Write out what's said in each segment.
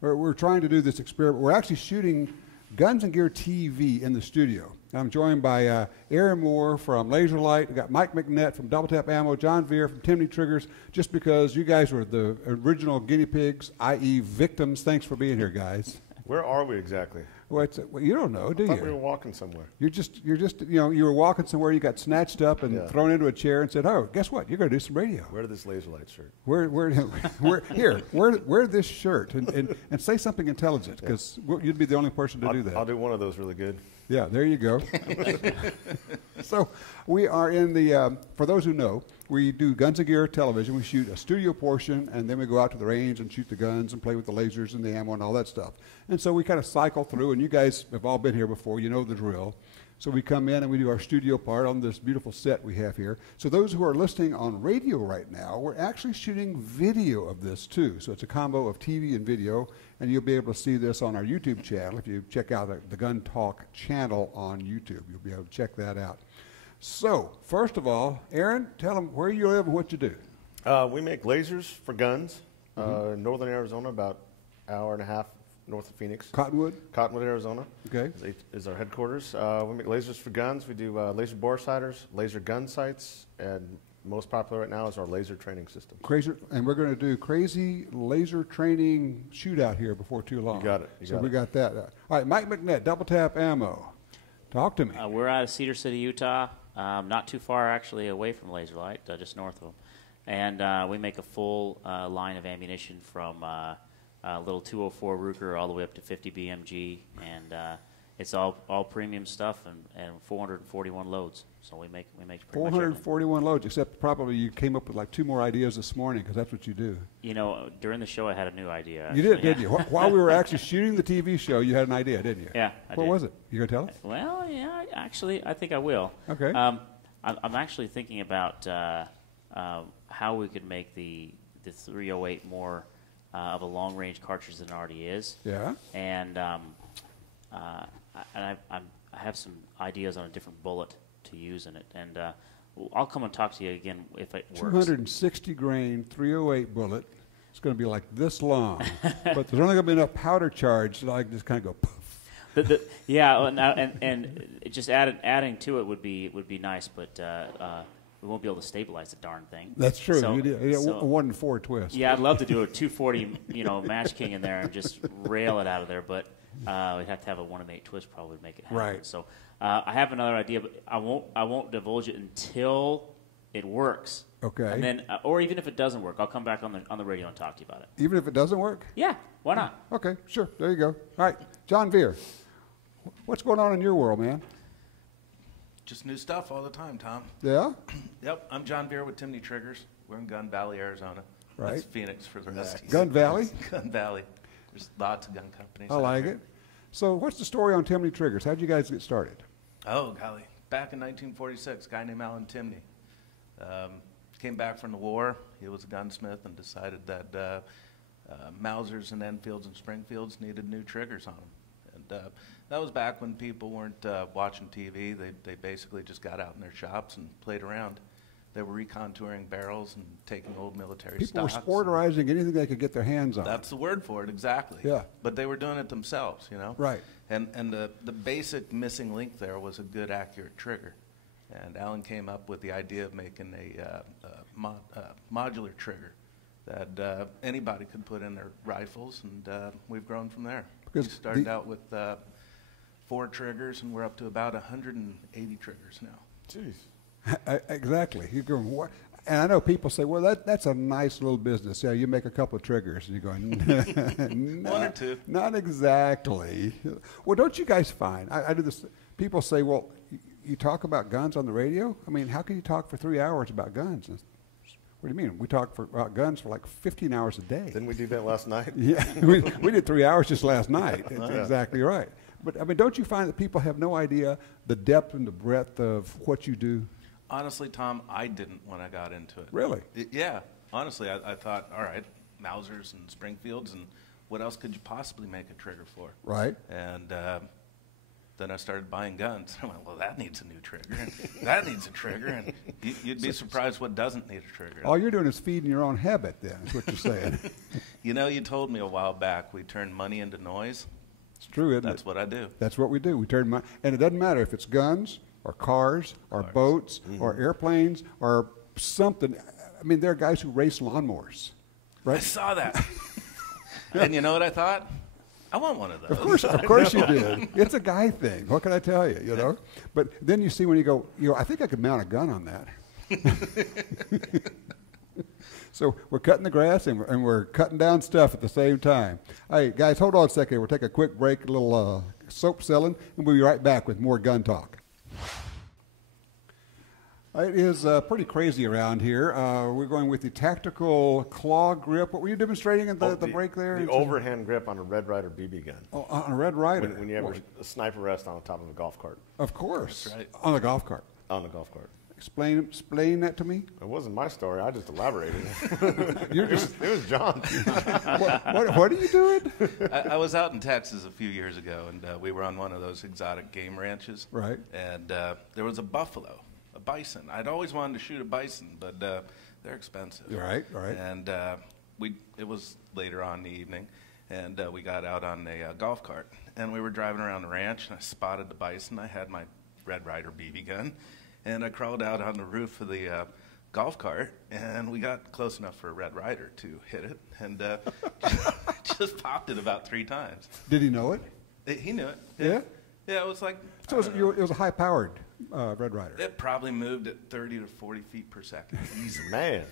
We're trying to do this experiment. We're actually shooting Guns and Gear TV in the studio. I'm joined by Aaron Moore from LaserLyte. We've got Mike McNett from DoubleTap Ammo, John Vehr from Timney Triggers, just because you guys were the original guinea pigs, i.e. victims. Thanks for being here, guys. Where are we exactly? Well, you don't know, do you? I thought we were walking somewhere. You're just, you were walking somewhere, you got snatched up and thrown into a chair and said, oh, guess what? You're going to do some radio. Wear this LaserLyte shirt. Wear this shirt and say something intelligent, because you'd be the only person to do that. I'll do one of those really good. Yeah, there you go. So we are in the, for those who know, we do Guns and Gear television. We shoot a studio portion, and then we go out to the range and shoot the guns and play with the lasers and the ammo and all that stuff. And so we kind of cycle through, and you guys have all been here before. You know the drill. So we come in and we do our studio part on this beautiful set we have here. So those who are listening on radio right now, we're actually shooting video of this too. So it's a combo of TV and video, and you'll be able to see this on our YouTube channel. If you check out the GUNTALK channel on YouTube, you'll be able to check that out. So first of all, Aaron, tell them where you live and what you do. We make lasers for guns in northern Arizona, about an hour and a half north of Phoenix. Cottonwood? Cottonwood, Arizona. Okay. Is our headquarters. We make lasers for guns. We do laser bore sighters, laser gun sights, and most popular right now is our laser training system. Crazy, and we're going to do crazy laser training shootout here before too long. You got it. We got that. All right, Mike McNett, DoubleTap Ammo. Talk to me. We're out of Cedar City, Utah, not too far actually away from LaserLyte, just north of them. And we make a full line of ammunition from little 204 Ruger all the way up to 50 BMG, and it's all premium stuff and 441 loads. So we make 441 loads, except probably you came up with like 2 more ideas this morning, because that's what you do. You know, during the show I had a new idea. Actually. You did, didn't you? While we were actually shooting the TV show, you had an idea, didn't you? Yeah, I did. What was it? You gonna tell us? Well, yeah, I think I will. Okay. I'm actually thinking about how we could make the 308 more of a long-range cartridge than it already is. Yeah. And I have some ideas on a different bullet to use in it, and I'll come and talk to you again if it works. 260 grain 308 bullet. It's going to be like this long, but there's only going to be enough powder charge so I can just kind of go poof. Yeah, and just adding to it would be nice, but we won't be able to stabilize the darn thing. That's true. So, you did, a 1-4 twist. Yeah, I'd love to do a 240, Match King in there and just rail it out of there, but we'd have to have a 1-8 twist probably to make it happen. Right. So I have another idea, but I won't divulge it until it works. Okay. And then, or even if it doesn't work, I'll come back on the radio and talk to you about it. Even if it doesn't work? Yeah. Why not? Okay. Sure. There you go. All right, John Vehr, what's going on in your world, man? Just new stuff all the time, Tom. Yeah? Yep, I'm John Vehr with Timney Triggers. We're in Gun Valley, Arizona. Right. That's Phoenix for the rest of you. Gun Valley? Gun Valley. There's lots of gun companies. I like it. So what's the story on Timney Triggers? How'd you guys get started? Oh, golly. Back in 1946, a guy named Alan Timney came back from the war. He was a gunsmith and decided that Mausers and Enfields and Springfields needed new triggers on them. And that was back when people weren't watching TV. They basically just got out in their shops and played around. They were recontouring barrels and taking old military stocks. People were sporterizing anything they could get their hands on. That's the word for it, exactly. Yeah. But they were doing it themselves, Right. And the basic missing link there was a good, accurate trigger. And Alan came up with the idea of making a modular trigger that anybody could put in their rifles, and we've grown from there. Because we started out with 4 triggers, and we're up to about 180 triggers now. Jeez. Exactly. You're going, what? And I know people say, well, that's a nice little business. Yeah, you make a couple of triggers. And you're going, 1 or 2. Not exactly. Well, don't you guys find, I do this, people say, well, you talk about guns on the radio? I mean, how can you talk for 3 hours about guns? What do you mean? We talk about guns for like 15 hours a day. Didn't we do that last night? Yeah, we did 3 hours just last night. That's exactly right. But, I mean, don't you find that people have no idea the depth and the breadth of what you do? Honestly, Tom, I didn't when I got into it. Really? Yeah. Honestly, I thought, all right, Mausers and Springfields, and what else could you possibly make a trigger for? Right. And then I started buying guns. I went, well, that needs a new trigger, and that needs a trigger, and you'd be surprised what doesn't need a trigger. All you're doing is feeding your own habit, then, is what you're saying. You know, you told me a while back we turn money into noise. It's true, isn't it? That's what I do. That's what we do. We turn money, and it doesn't matter if it's guns or cars or boats or airplanes or something. I mean, there are guys who race lawnmowers, right? I saw that. And you know what I thought? I want one of those. Of course you did. It's a guy thing. What can I tell you, you know? But then you see when you go, I think I could mount a gun on that. So we're cutting the grass and we're cutting down stuff at the same time. Hey, guys, hold on a second. We'll take a quick break, a little soap selling, and we'll be right back with more gun talk. It is pretty crazy around here. We're going with the tactical claw grip. What were you demonstrating in the break there? The overhand grip on a Red Ryder BB gun. Oh, on a Red Ryder. When you have a sniper rest on the top of a golf cart. Of course. That's right. On a golf cart. On the golf cart. Explain that to me. It wasn't my story. I just elaborated. You're just, It was John. what are you doing? I was out in Texas a few years ago, and we were on one of those exotic game ranches. Right. And there was a buffalo, a bison. I'd always wanted to shoot a bison, but they're expensive. Right. And it was later on in the evening, and we got out on a golf cart, and we were driving around the ranch, and I spotted the bison. I had my Red Ryder BB gun, and I crawled out on the roof of the golf cart, and we got close enough for a Red Ryder to hit it, and just popped it about 3 times. Did he know it? He knew it. Yeah? Yeah, it was like... So it was a high-powered Red Ryder. It probably moved at 30 to 40 feet per second. Easy. Man.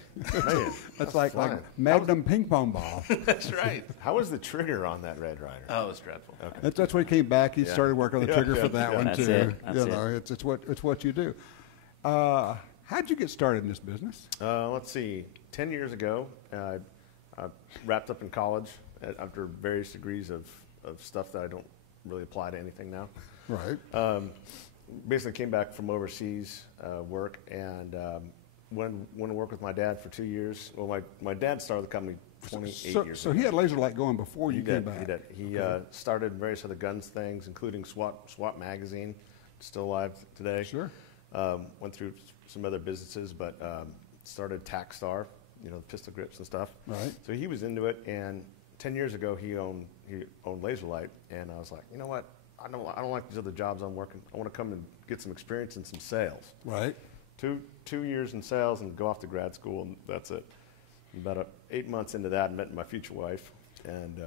That's like flying. Magnum ping pong ball. That's right. How was the trigger on that Red Ryder? Oh, it was dreadful. Okay. That's when he came back. He started working on the trigger for that one That's too. it. That's It's what you do. How'd you get started in this business? Let's see. 10 years ago, I wrapped up in college after various degrees of stuff that I don't really apply to anything now. Right. Basically came back from overseas work and went to work with my dad for 2 years. Well, my dad started the company 28 years ago. So he had LaserLyte going before you came back. He did. He started various other guns things, including SWAT magazine, still alive today. Sure. Went through some other businesses, but started TacStar, pistol grips and stuff. Right. So he was into it, and 10 years ago he owned LaserLyte, and I was like, you know what? I don't like these other jobs I'm working. I want to come and get some experience in some sales. Right. 2 years in sales and go off to grad school, and that's it. About 8 months into that, I met my future wife, and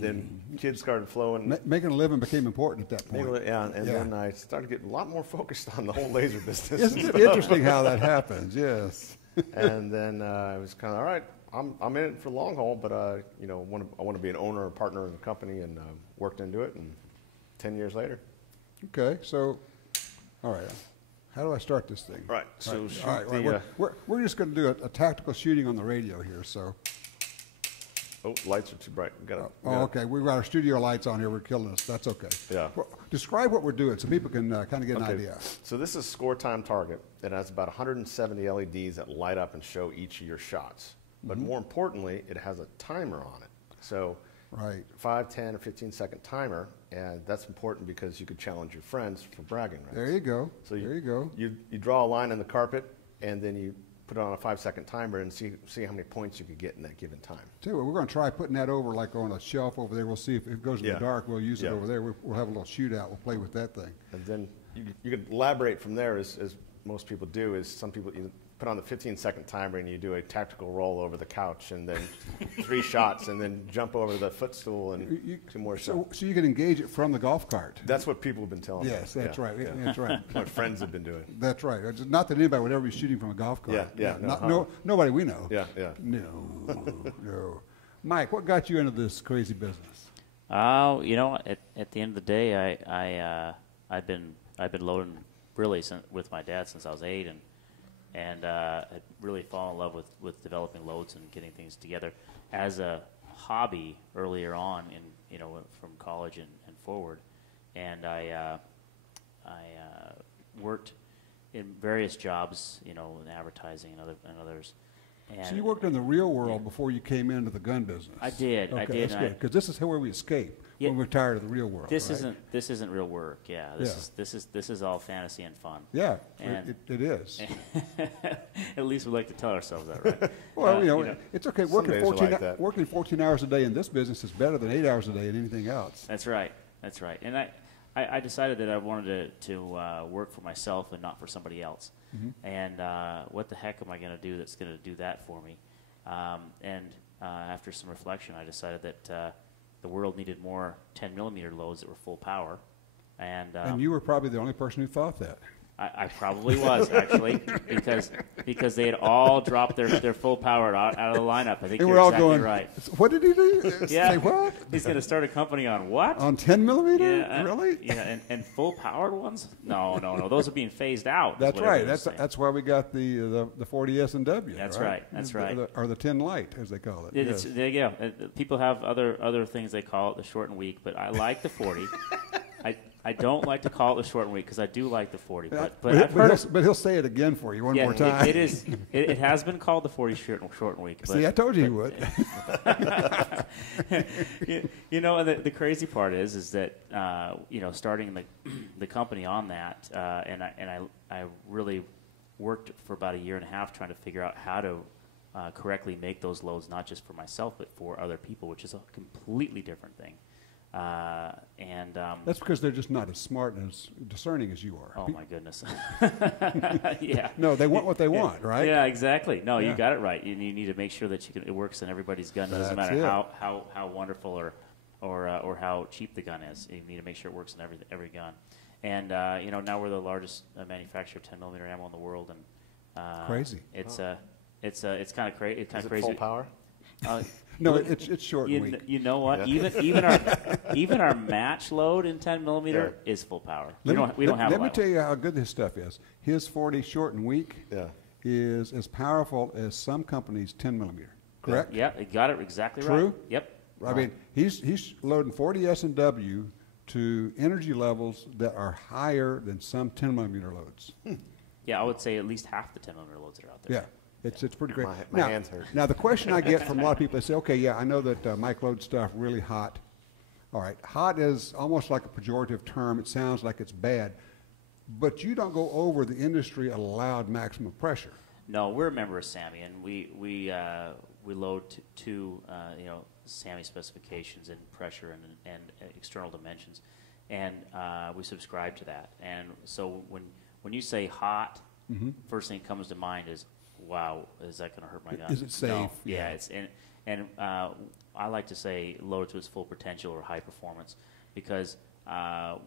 then kids started flowing. Making a living became important at that point. Then I started getting a lot more focused on the whole laser business. Isn't it interesting how that happens? Yes. And then I was kind of, all right, I'm in it for the long haul, but I want to be an owner or partner in the company, and worked into it, and 10 years later. Okay, so, all right, how do I start this thing? Right. So we're just going to do a tactical shooting on the radio here. So. Oh, lights are too bright. Okay. We've got our studio lights on here. We're killing us. That's okay. Yeah. Well, describe what we're doing so people can kind of get an idea. So this is Score Time Target. It has about 170 LEDs that light up and show each of your shots. But more importantly, it has a timer on it. So 5, 10, or 15-second timer, and that's important because you could challenge your friends for bragging rights. There you go. So there you go. You draw a line on the carpet, and then you put it on a 5-second timer and see how many points you could get in that given time. Tell you what, we're going to try putting that over like on a shelf over there. We'll see if it goes in the dark. We'll use it over there. We'll have a little shootout. We'll play with that thing. And then you could elaborate from there, as most people do. Is some people put on the 15-second timer and you do a tactical roll over the couch and then 3 shots and then jump over the footstool and 2 more shots. So you can engage it from the golf cart. That's what people have been telling me. Yes, that's right. Yeah. That's right. My friends have been doing. That's right. It's not that anybody would ever be shooting from a golf cart. Nobody we know. Yeah. No. Mike, what got you into this crazy business? At the end of the day, I've been loading really with my dad since I was 8, and I really fallen in love with developing loads and getting things together as a hobby earlier on from college and forward. And I worked in various jobs, in advertising and others. So you worked in the real world before you came into the gun business. I did. Okay, I did. that's good, because this is where we escape when we're tired of the real world. This right? isn't real work. Yeah. This is all fantasy and fun. Yeah, and it is. At least we like to tell ourselves that, right? Well, it's okay. Working 14 hours a day in this business is better than 8 hours a day in anything else. That's right. That's right. And I decided that I wanted to work for myself and not for somebody else. Mm-hmm. And what the heck am I going to do that's going to do that for me? After some reflection, I decided that the world needed more 10mm loads that were full power. And you were probably the only person who thought that. I probably was, actually, because they had all dropped their full power out of the lineup. I think you're exactly going, right. What did he do? Yeah. Say what? He's going to start a company on what? On 10mm? Yeah, really? Yeah, and full powered ones? No. Those are being phased out. That's right. That's why we got the 40 S&W. That's right. That's right. Or the 10 Light, as they call it. Yes. There you go. People have other things they call it, the short and weak, but I like the 40. I don't like to call it the short and weak because I do like the 40. But he'll say it again for you one more time. It has been called the 40 short and weak. See, I told you he would. And the crazy part is that starting the company on that, and I really worked for about 1.5 years trying to figure out how to correctly make those loads, not just for myself but for other people, which is a completely different thing. That's because they're just not as smart and as discerning as you are. Oh my goodness! Yeah. No, they want what they want, right? Yeah, exactly. No, you got it right. You need to make sure that it works in everybody's gun. It doesn't matter how wonderful or how cheap the gun is. You need to make sure it works in every gun. And now we're the largest manufacturer of 10mm ammo in the world, and crazy. It's kind of crazy. It's kind of crazy. Full power? No, it's short and weak. You know what? Yeah. Even our match load in 10mm is full power. We don't have. Let me tell you how good this stuff is. His 40 short and weak is as powerful as some companies' 10mm. Correct? Yeah, you got it exactly right. True? Yep. I mean, he's loading 40 S&W to energy levels that are higher than some 10mm loads. Yeah, I would say at least half the 10mm loads that are out there. Yeah. It's pretty great. My hands hurt. Now, the question I get from a lot of people, they say, okay, yeah, I know that Mike loads stuff really hot. All right, hot is almost like a pejorative term. It sounds like it's bad. But you don't go over the industry allowed maximum pressure. No, we're a member of SAMI, and we load to SAMI specifications and pressure and external dimensions, and we subscribe to that. And so when you say hot, first thing that comes to mind is, wow, is that going to hurt my gun? Is it safe? No. Yeah, it's and I like to say load to its full potential or high performance, because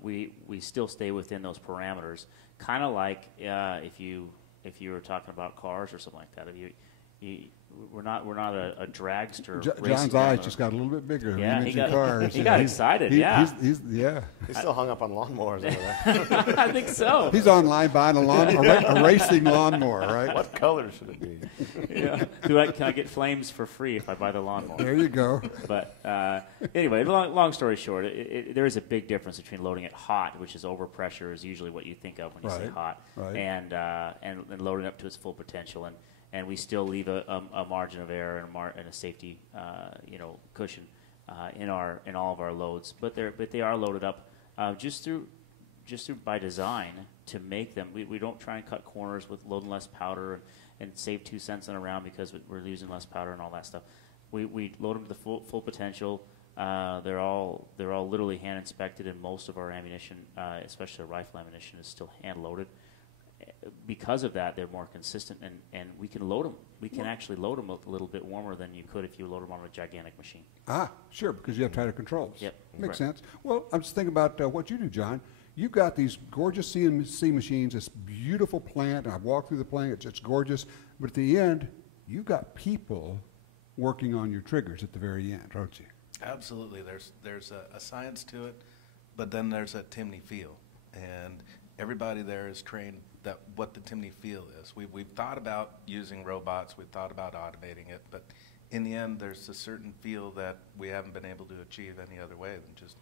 we still stay within those parameters. Kind of like if you were talking about cars or something like that. We're not a dragster. John's eyes just got a little bit bigger. Yeah, he got excited. He's still hung up on lawnmowers over there. I think so. He's online buying a racing lawnmower, right? What color should it be? Yeah. Can I get flames for free if I buy the lawnmower? There you go. But anyway, long story short, there is a big difference between loading it hot, which is overpressure, is usually what you think of when you say hot, and loading up to its full potential. And we still leave a margin of error and a safety cushion in all of our loads, but they are loaded up just through by design to make them. We don't try and cut corners with loading less powder and save 2 cents in a round because we're using less powder and all that stuff. We load them to the full potential. They're all literally hand inspected, and most of our ammunition, especially the rifle ammunition, is still hand loaded. Because of that, they're more consistent, and we can load them. We can actually load them a little bit warmer than you could if you load them on a gigantic machine. Ah, sure, because you have tighter controls. Yep. Makes sense. Well, I'm just thinking about what you do, John. You've got these gorgeous CNC machines, this beautiful plant, and I've walked through the plant, it's gorgeous, but at the end, you've got people working on your triggers at the very end, don't you? Absolutely. There's a science to it, but then there's a Timney feel, and everybody there is trained that what the Timney feel is. We've thought about using robots, we've thought about automating it, but in the end, there's a certain feel that we haven't been able to achieve any other way than just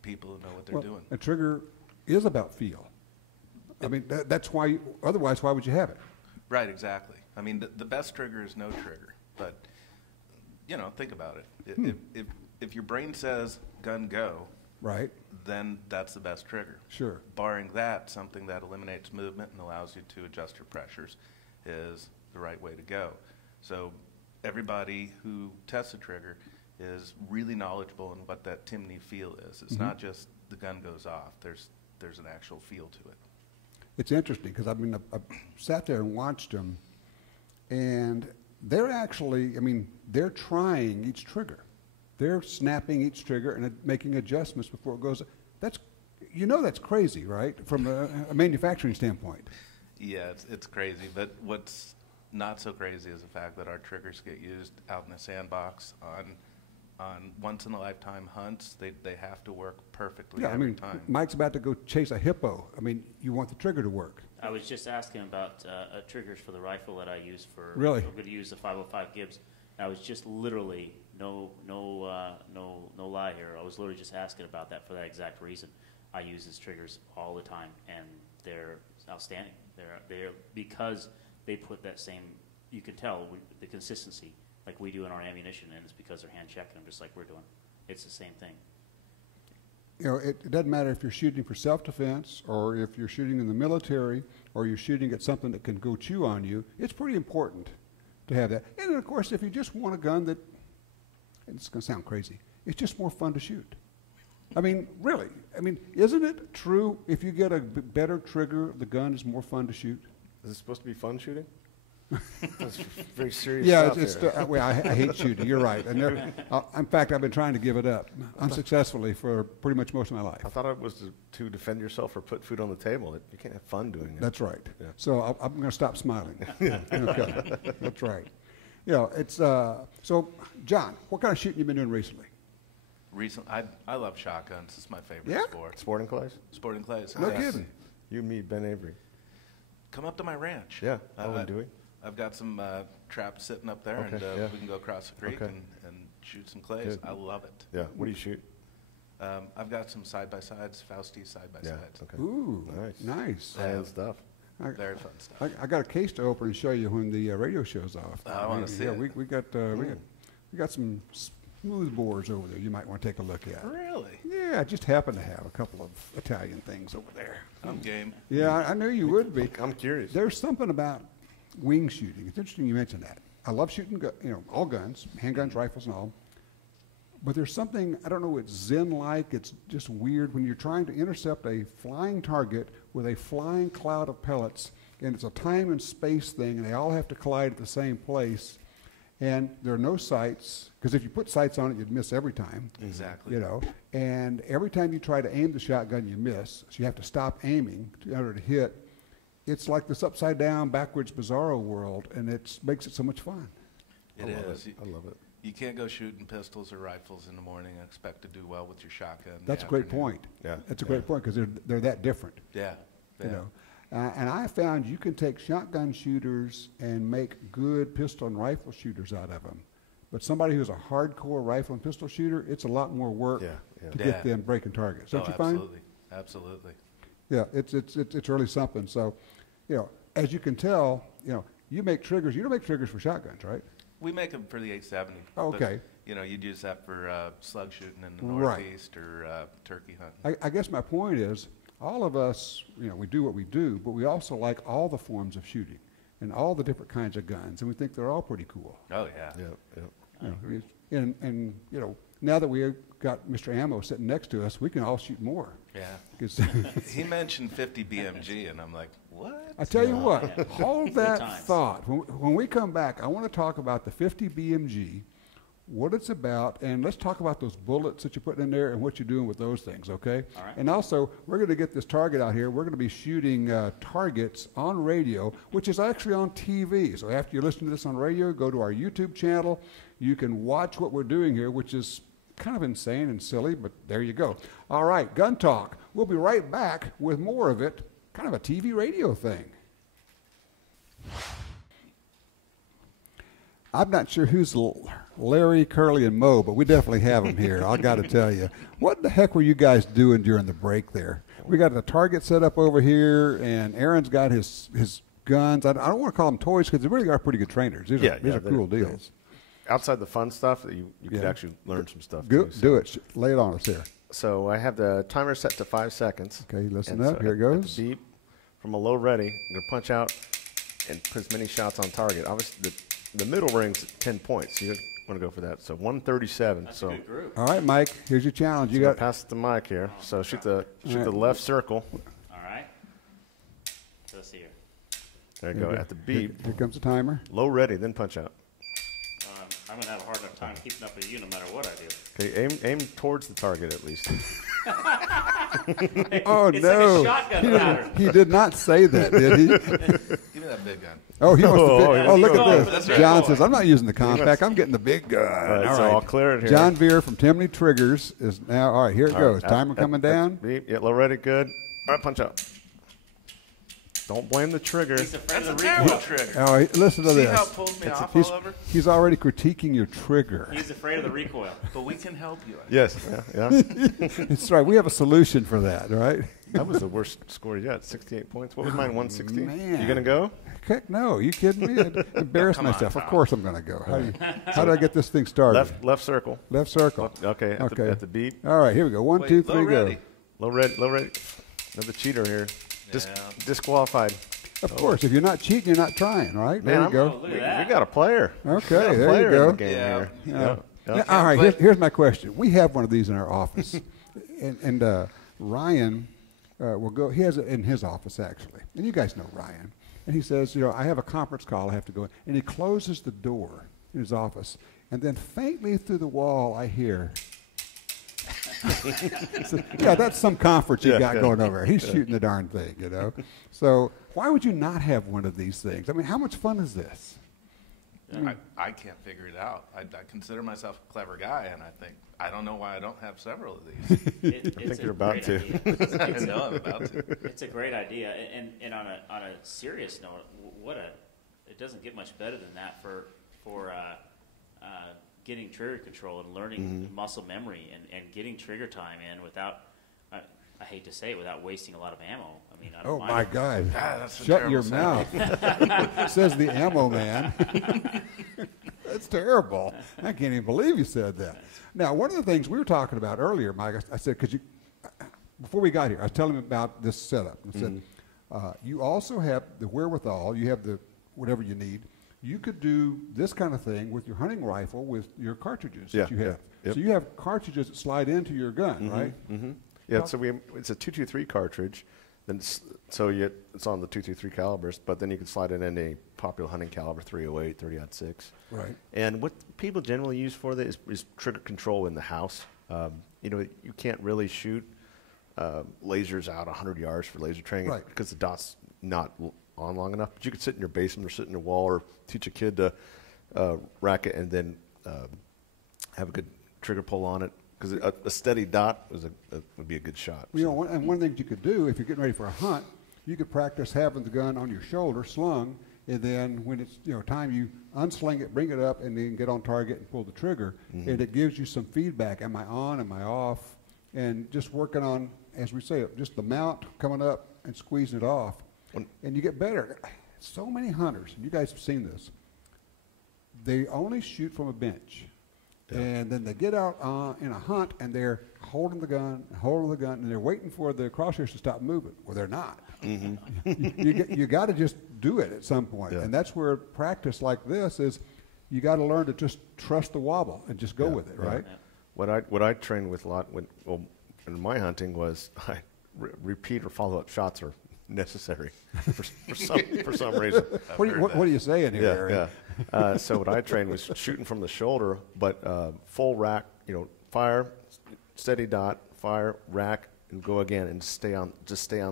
people who know what they're doing. A trigger is about feel. I mean, that's why. Otherwise, why would you have it? Right, exactly. I mean, the best trigger is no trigger. But, you know, think about it. If your brain says gun go, right, then that's the best trigger. Sure. Barring that, something that eliminates movement and allows you to adjust your pressures is the right way to go. So everybody who tests a trigger is really knowledgeable in what that Timney feel is. It's not just the gun goes off. There's an actual feel to it. It's interesting because I sat there and watched them, and they're actually, they're trying each trigger. They're snapping each trigger and making adjustments before it goes. That's crazy, right? From a manufacturing standpoint. Yeah, it's crazy. But what's not so crazy is the fact that our triggers get used out in the sandbox on once-in-a-lifetime hunts. They have to work perfectly every time. Mike's about to go chase a hippo. You want the trigger to work. I was just asking about triggers for the rifle that I use for. Really? I'm going to use the 505 Gibbs. I was just literally no lie here. I was literally just asking about that for that exact reason. I use these triggers all the time, and they're outstanding. They're because they put that same. You can tell the consistency like we do in our ammunition, and it's because they're hand checking them just like we're doing. It's the same thing. It doesn't matter if you're shooting for self-defense or if you're shooting in the military or you're shooting at something that can go chew on you. It's pretty important to have that. And, of course, if you just want a gun that, and it's going to sound crazy, it's just more fun to shoot. Really. Isn't it true if you get a better trigger, the gun is more fun to shoot? Is it supposed to be fun shooting? That's very serious stuff. I hate shooting. You're right. And in fact, I've been trying to give it up unsuccessfully for pretty much most of my life. I thought it was to defend yourself or put food on the table. You can't have fun doing it. That's right. Yeah. So I'm going to stop smiling. Okay. That's right. It's so, John, what kind of shooting you been doing recently? I love shotguns. It's my favorite sport. Sporting clays? Sporting clays. No kidding. You and me, Ben Avery. Come up to my ranch. Yeah. Doing? I've got some traps sitting up there, and we can go across the creek and shoot some clays. Good. I love it. Yeah. What do you shoot? I've got some side-by-sides, Fausti side-by-sides. Okay. Ooh, nice. Fun stuff. Very fun stuff. I got a case to open and show you when the radio show's off. I want to see it. We got some smooth bores over there you might want to take a look at. Really? Yeah, I just happen to have a couple of Italian things over there. I'm game. Yeah, I knew you would be. I'm curious. There's something about wing shooting. It's interesting you mentioned that. I love shooting, all guns, handguns, rifles, and all. But there's something, I don't know, it's zen-like. It's just weird when you're trying to intercept a flying target with a flying cloud of pellets, and it's a time and space thing, and they all have to collide at the same place. And there are no sights, because if you put sights on it, you'd miss every time. Exactly. And every time you try to aim the shotgun, you miss. So you have to stop aiming in order to hit. It's like this upside-down, backwards, bizarro world, and it makes it so much fun. It is. I love it. You can't go shooting pistols or rifles in the morning and expect to do well with your shotgun. That's a great point. Yeah. That's a great point, because they're that different. Yeah. And I found you can take shotgun shooters and make good pistol and rifle shooters out of them. But somebody who's a hardcore rifle and pistol shooter, it's a lot more work to get them breaking targets. Don't you find? Absolutely. Yeah, it's really something. So, as you can tell, you make triggers. You don't make triggers for shotguns, right? We make them for the 870. Oh, okay. But, you'd use that for slug shooting in the Northeast or turkey hunting. I guess my point is, all of us, we do what we do, but we also like all the forms of shooting and all the different kinds of guns, and we think they're all pretty cool. Oh, yeah. And now that we got Mr. Ammo sitting next to us, we can all shoot more. Yeah. He mentioned 50 BMG, and I'm like, what? I tell you what, hold that thought. When we come back, I want to talk about the 50 BMG, what it's about, and let's talk about those bullets that you're putting in there and what you're doing with those things, okay? All right. And also, we're going to get this target out here. We're going to be shooting targets on radio, which is actually on TV. So after you listen to this on radio, go to our YouTube channel. You can watch what we're doing here, which is kind of insane and silly, but there you go. All right, Gun Talk. We'll be right back with more of it, kind of a TV radio thing. I'm not sure who's Larry, Curly, and Mo, but we definitely have them here. I got to tell you. What the heck were you guys doing during the break there? We got the target set up over here, and Aaron's got his guns. I don't want to call them toys because they really are pretty good trainers. These are cool deals. Outside the fun stuff, you could actually learn some stuff. Do it. Lay it on us here. So I have the timer set to 5 seconds. Okay, listen up. Here it goes. Beep. From a low ready, I'm going to punch out and put as many shots on target. Obviously, the middle ring's 10 points. So you want to go for that. So 137. That's a good group. All right, Mike. Here's your challenge. You got pass the mic here. So shoot the left circle. All right. So let's see here. There you go. At the beep. Here comes the timer. Low ready, then punch out. I'm going to have a hard enough time keeping up with you no matter what I do. Okay, aim towards the target at least. Oh, it's no. Like a shotgun pattern. He did not say that, did he? Give me that big gun. Oh, he wants the big. Oh, look at That's this. right. John says, I'm not using the compact. I'm getting the big gun. All right, so I'll clear it here. John Vehr from Timney Triggers is now, all right, here it goes. Timer coming down. Beep. Yeah, low ready, good. All right, punch out. Don't blame the trigger. He's afraid That's a of the terrible recoil. trigger. Oh, listen to See this. how it pulled me off He's, all over? he's already critiquing your trigger. He's afraid of the recoil. But we can help you. Yes. Yeah. That's right. We have a solution for that, right? That was the worst score yet. 68 points. What was mine? 160. Man. You gonna go? Heck no. You kidding me? I'd embarrass Come on, myself. Of Tom. course I'm going to go. How do I get this thing started? Left circle. Left circle. Okay. At the beep. All right. Here we go. One, Wait, two, low three, go. ready. Low ready. Another cheater here. Disqualified. Of course. If you're not cheating, you're not trying, right? Man, there you go. Oh, look at that. We got a player. Okay, We got a there player you go. In the game here. Yeah. Yeah. All right, But- here's my question. We have one of these in our office, and Ryan will go. He has it in his office actually, and you guys know Ryan. And he says, I have a conference call. I have to go in, and he closes the door in his office, and then faintly through the wall, I hear. So, yeah, that's some conference you got going over there. He's shooting the darn thing, So why would you not have one of these things? I mean, how much fun is this? I can't figure it out. I consider myself a clever guy, and I don't know why I don't have several of these. I think you're about to. I know I'm about to. It's a great idea, and on a serious note, it doesn't get much better than that for getting trigger control and learning muscle memory and getting trigger time in without. I hate to say it, without wasting a lot of ammo. I mean, I don't mind my it. God! That's a Shut your terrible mouth, says the ammo man. That's terrible. I can't even believe you said that. Now, one of the things we were talking about earlier, Mike, I said, before we got here, I was telling him about this setup. I said, you also have the wherewithal, you have the whatever you need. You could do this kind of thing with your hunting rifle with your cartridges that you have. Yep. So you have cartridges that slide into your gun, right? Mm-hmm. Yeah, so it's a 223 cartridge. Then it's on the 223 calibers, but then you can slide it in a popular hunting caliber 308, 30-06. Right. And what people generally use for that is trigger control in the house. You can't really shoot lasers out 100 yards for laser training because the dot's not on long enough. But you could sit in your basement or sit in your wall or teach a kid to rack it and then have a good trigger pull on it. Because a steady dot would be a good shot. And one of the things you could do if you're getting ready for a hunt, you could practice having the gun on your shoulder slung, and then when it's time, you unsling it, bring it up, and then get on target and pull the trigger. And it gives you some feedback. Am I on? Am I off? And just working on, as we say, just the mount coming up and squeezing it off, and you get better. So many hunters, and you guys have seen this. They only shoot from a bench. Yeah. And then they get out in a hunt, and they're holding the gun, and they're waiting for the crosshairs to stop moving. Well, they're not. You got to just do it at some point. And that's where practice like this is. You got to learn to just trust the wobble and just go with it, right? Yeah. What I trained with a lot in my hunting was repeat or follow-up shots are necessary for some reason. What are you saying here? Yeah. So what I trained was shooting from the shoulder, but full rack. Fire, steady dot, fire, rack, and go again, and stay on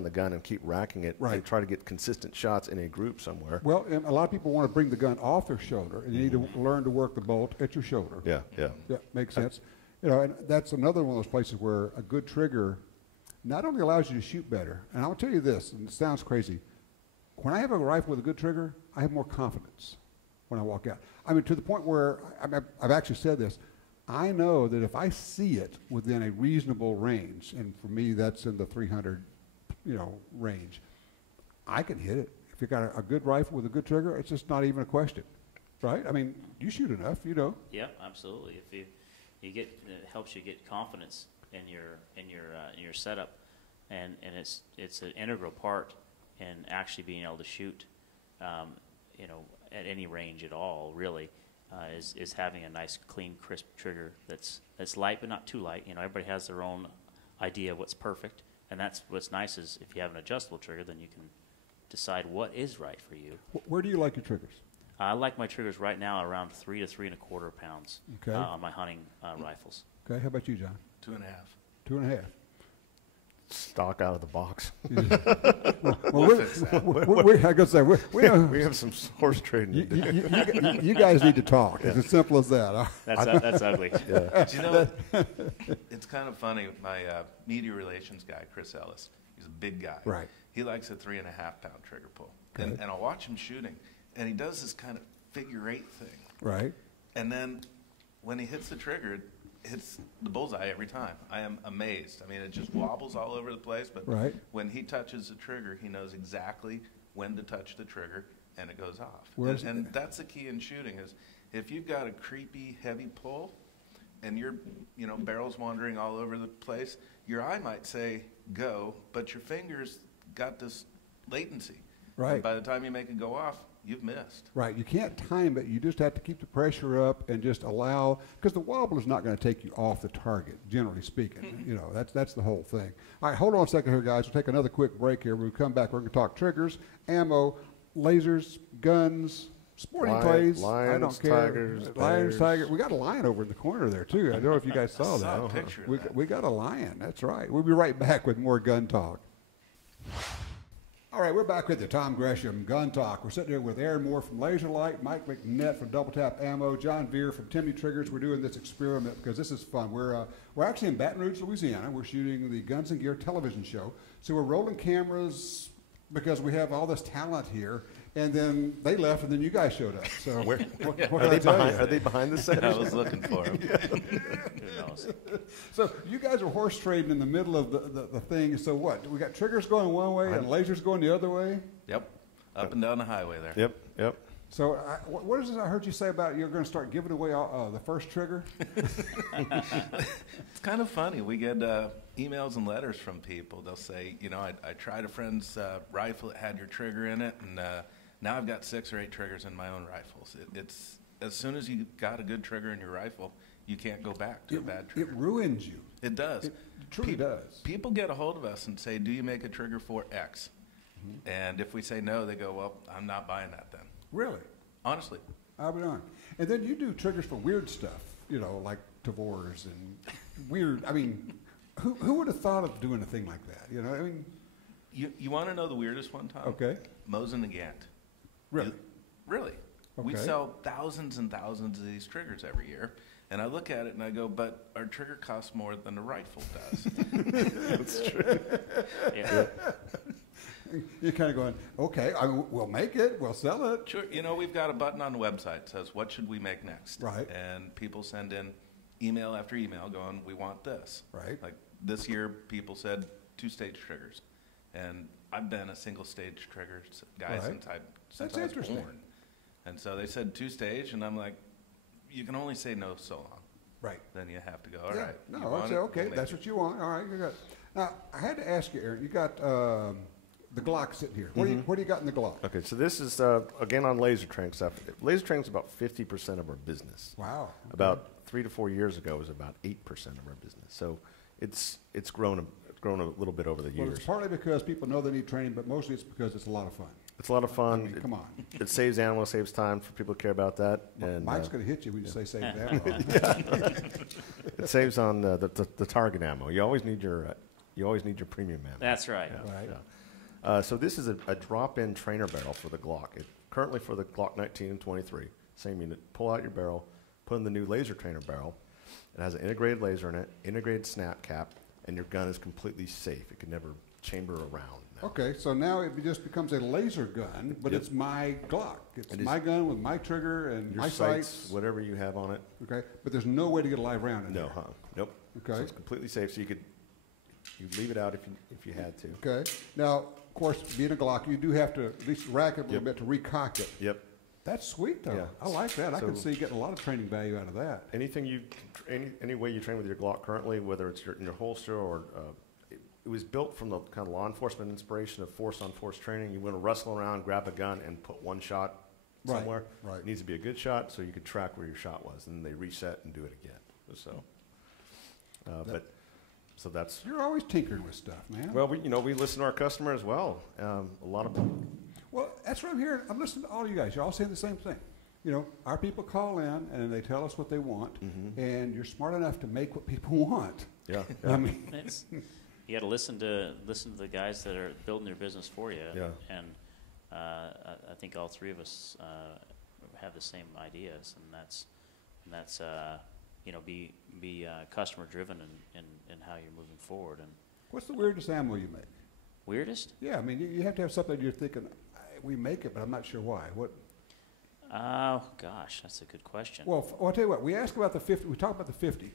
the gun and keep racking it, and try to get consistent shots in a group somewhere. Well, and a lot of people want to bring the gun off their shoulder, and you need to learn to work the bolt at your shoulder. Yeah, makes sense. And that's another one of those places where a good trigger not only allows you to shoot better, and I'll tell you this, and it sounds crazy, when I have a rifle with a good trigger, I have more confidence when I walk out. I mean, to the point where, I've actually said this, I know that if I see it within a reasonable range, and for me that's in the 300, range, I can hit it. you got a good rifle with a good trigger, it's just not even a question, right? I mean, you shoot enough, you know. Yeah, absolutely. If you get, it helps you get confidence in your setup, and it's an integral part in actually being able to shoot, you know, at any range at all. Really, is having a nice, clean, crisp trigger that's light but not too light. You know, everybody has their own idea of what's perfect, and that's what's nice is if you have an adjustable trigger, then you can decide what is right for you. Where do you like your triggers? I like my triggers right now around 3 to 3.25 pounds on my hunting rifles. Okay, how about you, John? 2.5. 2.5. Stock out of the box. I gotta say, we have some horse trading to do. You guys need to talk. It's as simple as that. That's ugly. Yeah. Do you know, it's kind of funny. My media relations guy, Chris Ellis, he's a big guy. Right. He likes a 3.5 pound trigger pull. And I'll watch him shooting, and he does this kind of figure 8 thing. Right. And then when he hits the trigger, it hits the bullseye every time. I am amazed. I mean, it just wobbles all over the place, but when he touches the trigger, he knows exactly when to touch the trigger, and it goes off. And that's the key in shooting is if you've got a creepy, heavy pull, and your barrel's wandering all over the place, your eye might say go, but your fingers got this latency. Right. And by the time you make it go off, you've missed. Right. You can't time it. You just have to keep the pressure up and just allow, because the wobble is not going to take you off the target, generally speaking. You know, that's the whole thing. All right, hold on a second here, guys. We'll take another quick break here. When we come back, we're going to talk triggers, ammo, lasers, guns, sporting clays. Lions, I don't care. tigers, Lions, bears. tiger. We got a lion over in the corner there, too. I don't know if you guys saw I saw that. a picture of that. We got a lion. That's right. We'll be right back with more gun talk. All right, we're back with you, Tom Gresham, Gun Talk. We're sitting here with Aaron Moore from LaserLyte, Mike McNett from DoubleTap Ammo, John Vehr from Timney Triggers. We're doing this experiment because this is fun. We're actually in Baton Rouge, Louisiana. We're shooting the Guns and Gear television show. So we're rolling cameras because we have all this talent here. And then they left, and then you guys showed up. So what Are they behind the set? I was looking for him. So you guys are horse trading in the middle of the thing. So what? We got triggers going one way and lasers going the other way? Yep. Up and down the highway there. Yep. So what is this I heard you say about you're going to start giving away the first trigger? It's kind of funny. We get emails and letters from people. They'll say, I tried a friend's rifle that had your trigger in it, and now I've got 6 or 8 triggers in my own rifles. It's as soon as you got a good trigger in your rifle, you can't go back to a bad trigger. It ruins you. It does. It truly does. People get a hold of us and say, do you make a trigger for X? Mm-hmm. And if we say no, they go, well, I'm not buying that then. Really? Honestly. I'll be honest. And then you do triggers for weird stuff, like Tavors and weird. I mean, who would have thought of doing a thing like that? I mean, you want to know the weirdest one, Tom? Okay. Mosin and Gant. Really? Really. Okay. We sell thousands and thousands of these triggers every year. And I look at it and I go, but our trigger costs more than a rifle does. That's true. Yeah. You're kind of going, okay, we'll make it, we'll sell it. Sure. We've got a button on the website that says, what should we make next? Right. And people send in email after email going, we want this. Right. Like this year, people said 2-stage triggers. And I've been a single-stage trigger guy since I was born. And so they said 2-stage, and I'm like, you can only say no so long. Right. Then you have to go, all right. No, I say, okay, that's what you want. All right, you got. Now, I had to ask you, Aaron, you got the Glock sitting here. What do you got in the Glock? Okay, so this is, again, on laser training stuff. Laser training is about 50% of our business. Wow. Okay. About 3 to 4 years ago, it was about 8% of our business. So it's grown a little bit over the years. Well, it's partly because people know they need training, but mostly it's because it's a lot of fun. It's a lot of fun. I mean, come on. It saves ammo, saves time for people who care about that. And Mike's going to hit you when you say save ammo. It saves on the target ammo. You always need your premium ammo. That's right. Yeah. Right. Yeah. So this is a drop-in trainer barrel for the Glock. Currently for the Glock 19 and 23, same unit. Pull out your barrel, put in the new laser trainer barrel. It has an integrated laser in it, integrated snap cap, and your gun is completely safe. It can never chamber around. Okay, so now it just becomes a laser gun, but it's my Glock. It's my gun with my trigger and your my sights. Whatever you have on it. Okay, but there's no way to get a live round in there. Nope. Okay. So it's completely safe, so you leave it out if you had to. Okay. Now, of course, being a Glock, you do have to at least rack it a little bit to recock it. Yep. That's sweet, though. Yeah. I like that. I So can see getting a lot of training value out of that. Any way you train with your Glock currently, whether it's in your holster or it was built from the kind of law enforcement inspiration of force-on-force training. You want to wrestle around, grab a gun, and put one shot somewhere. Right. It needs to be a good shot so you can track where your shot was, and then they reset and do it again. So, so that's. You're always tinkering with stuff, man. Well, we listen to our customer as well. A lot of. Well, that's what I'm hearing. I'm listening to all you guys. You're all saying the same thing. Our people call in and they tell us what they want, and you're smart enough to make what people want. Yeah. I mean, you got to listen to the guys that are building their business for you. Yeah. And I think all three of us have the same ideas, and that's be customer driven in how you're moving forward. And what's the weirdest ammo you make? weirdest? Yeah, I mean, you have to have something you're thinking, we make it, but I'm not sure why. What? Oh, gosh, that's a good question. Well, I'll tell you what. We asked about the 50. We talked about the 50.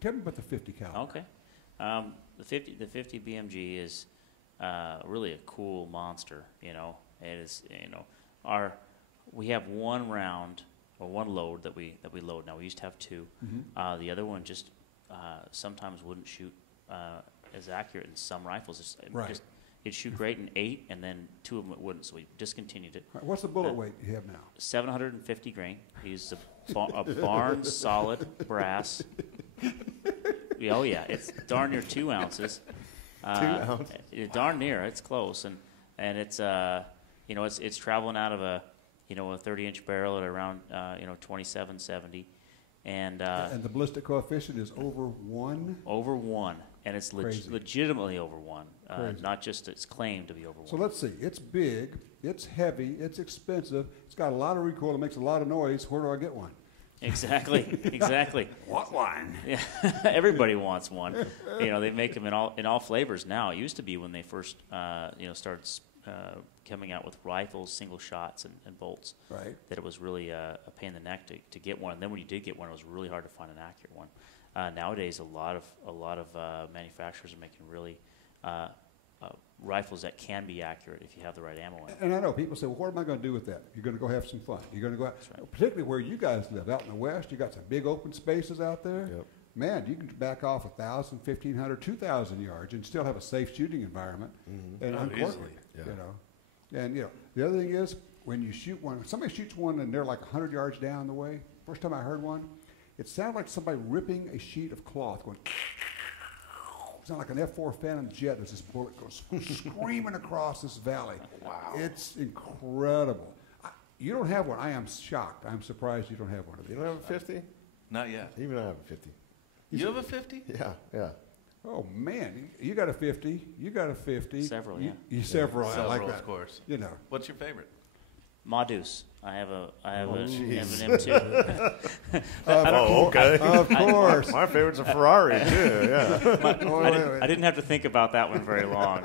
Tell me about the 50 caliber. Okay. The 50 BMG is really a cool monster. It is. We have one round or one load that we load now. We used to have two. Mm-hmm. The other one just sometimes wouldn't shoot as accurate in some rifles. It'd shoot great in 8, and then 2 of them it wouldn't, so we discontinued it. Right, what's the bullet weight you have now? 750 grain. We used a barn solid brass. Oh yeah, it's darn near 2 ounces. 2 ounces. Darn near, it's close, and it's it's traveling out of a 30-inch barrel at around 2770, and the ballistic coefficient is over 1. Over 1, and it's legitimately over 1, not just its claim to be over 1. So let's see. It's big. It's heavy. It's expensive. It's got a lot of recoil. It makes a lot of noise. Where do I get one? Exactly. Want one? Yeah, everybody wants one. They make them in all flavors now. It used to be when they first started coming out with rifles, single shots, and bolts. Right. That it was really a pain in the neck to get one. And then when you did get one, it was really hard to find an accurate one. Nowadays, a lot of manufacturers are making really rifles that can be accurate if you have the right ammo in it. And I know people say, well, what am I going to do with that? You're going to go have some fun. You're going to go out, right. Particularly where you guys live, out in the West, you got some big open spaces out there. Yep. Man, you can back off 1,000, 1,500, 2,000 yards and still have a safe shooting environment. And uncorked, And the other thing is, when you shoot one, somebody shoots one and they're like 100 yards down the way. First time I heard one, it sounded like somebody ripping a sheet of cloth going. It sounded like an F-4 Phantom jet as this bullet goes screaming across this valley. Wow. It's incredible. You don't have one. I am shocked. I'm surprised you don't have one of these. You don't have a 50? Not yet. Even I have a 50. You have a 50? Yeah. Oh, man. You got a 50. You got a 50. Several, yeah. Several. I like Several, that. of course. What's your favorite? Modus. I have an geez. M2. Okay. Of course. My favorite's a Ferrari, too, yeah. I didn't have to think about that one very long.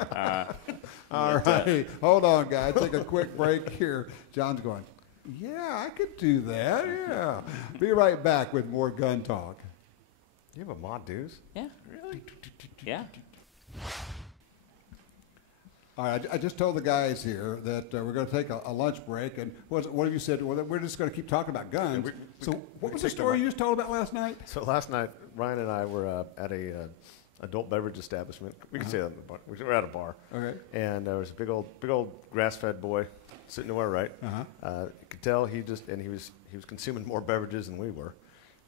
All right. Hold on, guys. Take a quick break here. John's going, yeah, I could do that. Yeah. Be right back with more gun talk. You have a Modus? Yeah. Really? Yeah. All right, I just told the guys here that we're going to take a lunch break, and one of you said, well, we're just going to keep talking about guns. What was the story you just told about last night? So last night, Ryan and I were at a adult beverage establishment. We can say that in the bar. We were at a bar. Okay. And there was a big old grass-fed boy sitting to our right. You could tell he was consuming more beverages than we were,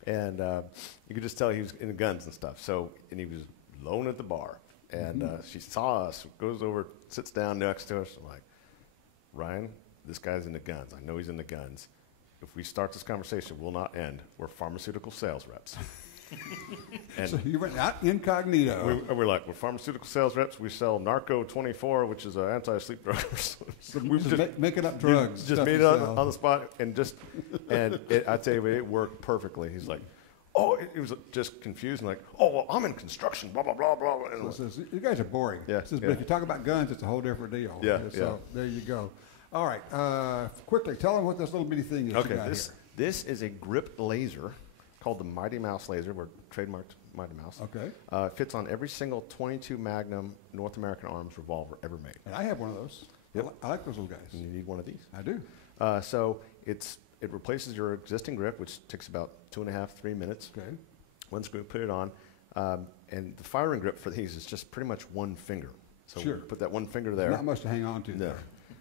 and you could just tell he was into guns and stuff. And he was alone at the bar. And she saw us, goes over, sits down next to us. I'm like, Ryan, this guy's into guns. I know he's into guns. If we start this conversation, it will not end. We're pharmaceutical sales reps. And so you went out incognito. We're like, we're pharmaceutical sales reps. We sell Narco 24, which is an anti-sleep drug. So we were just making up drugs. Just made it on the spot, and I tell you, it worked perfectly. He's like, oh, it was just confused and like, oh, well, I'm in construction, blah, blah, blah, blah. And so you guys are boring. Yeah, but if you talk about guns, it's a whole different deal. So there you go. All right. Quickly, tell them what this little bitty thing is. Okay, this is a grip laser called the Mighty Mouse laser. We're trademarked Mighty Mouse. Okay. It fits on every single .22 Magnum North American Arms revolver ever made. And I have one of those. Yep. I like those little guys. And you need one of these. I do. So it replaces your existing grip, which takes about 2.5, 3 minutes. Okay. One screw, put it on. And the firing grip for these is just pretty much one finger. So Sure. put that one finger there. Not much to hang on to No.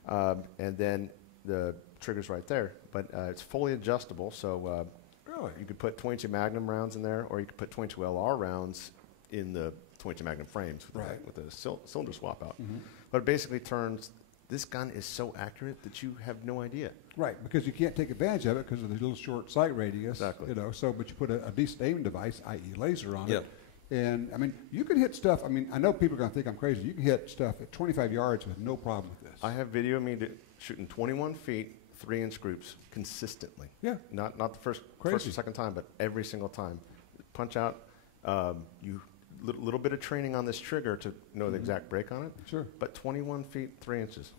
there. And then the trigger's right there. But it's fully adjustable, so Really? you could put .22 Magnum rounds in there, or you could put .22 LR rounds in the .22 Magnum frames with the cylinder swap out. Mm-hmm. But it basically turns, this gun is so accurate that you have no idea. Right, because you can't take advantage of it because of the little short sight radius. Exactly. You know, so, but you put a decent aiming device, i.e. laser on Yep. it. And, I mean, you can hit stuff, I mean, I know people are going to think I'm crazy. You can hit stuff at 25 yards with no problem with this. I have video of me shooting 21 feet, 3-inch groups consistently. Yeah. Not the first or second time, but every single time. Punch out, little bit of training on this trigger to know the exact break on it. Sure. But 21 feet, 3 inches.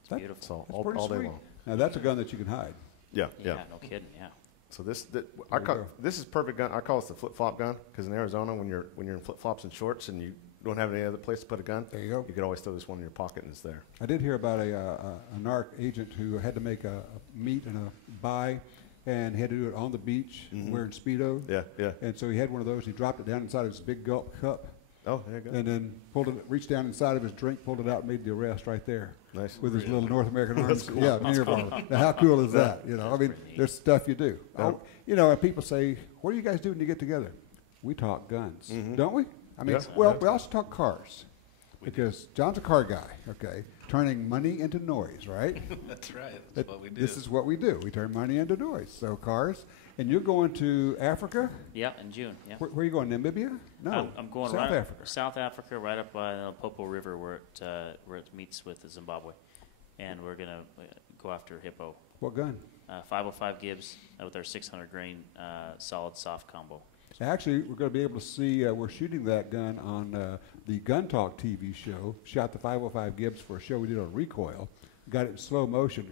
It's beautiful. So That's pretty all day sweet. long. Now, that's a gun that you can hide. Yeah. No kidding. Yeah. So this you go. this is perfect gun. I call this the flip-flop gun because in Arizona, when you're in flip-flops and shorts and you don't have any other place to put a gun, There you go. You could always throw this one in your pocket and it's there. I did hear about a narc agent who had to make a meet and a buy, and he had to do it on the beach wearing Speedo. Yeah. And so he had one of those. He dropped it down inside of his big gulp cup. Oh, there you go. And then reached down inside of his drink, pulled it out, and made the arrest right there. Nice. With his little North American Arms. cool. Yeah, uniform. Now, how cool is that? You know, I mean, there's stuff you do. Yep. You know, and people say, "What do you guys do when you get together?" We talk guns, don't we? I mean, Yeah. well, we also talk cars. Because John's a car guy, okay? Turning money into noise, right? That's right. That's what we do. This is what we do. We turn money into noise. So cars. And you're going to Africa? Yeah, in June. Yeah. Where are you going? Namibia? No. I'm going South right Africa. South Africa, right up by the Popo River, where it meets with Zimbabwe, and we're gonna go after hippo. What gun? 505 Gibbs with our 600 grain solid soft combo. Actually, we're going to be able to see, we're shooting that gun on the GUNTALK TV show. Shot the 505 Gibbs for a show we did on recoil. Got it in slow motion.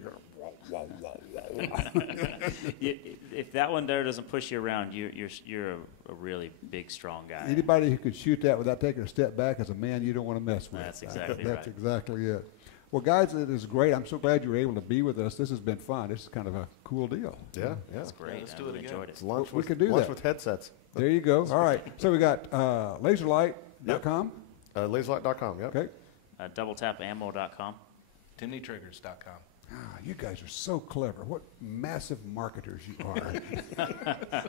If that one there doesn't push you around, you're a really big, strong guy. Anybody who could shoot that without taking a step back is a man you don't want to mess with. That's exactly That's right. exactly it. Well, guys, it is great. I'm so glad you were able to be with us. This has been fun. This is kind of a cool deal. Yeah. That's great. let's I do it really again. enjoyed it. It's lunch We with, could do lunch that. with headsets. There you go. All right. So we got LaserLyte.com. LaserLyte.com, yep. Okay. DoubleTapAmmo.com. TimneyTriggers.com. Ah, you guys are so clever. What massive marketers you are.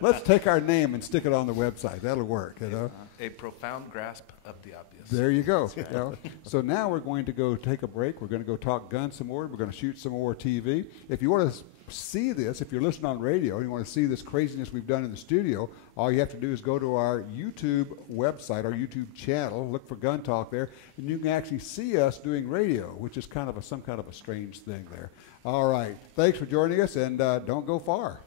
Let's take our name and stick it on the website. That'll work, you know. A profound grasp of the obvious. There you go. You know. So now we're going to go take a break. We're going to go talk guns some more. We're going to shoot some more TV. If you want to see this, if you're listening on radio and you want to see this craziness we've done in the studio, all you have to do is go to our YouTube website, our YouTube channel, look for Gun Talk there, and you can actually see us doing radio, which is kind of some kind of a strange thing there. All right. Thanks for joining us, and don't go far.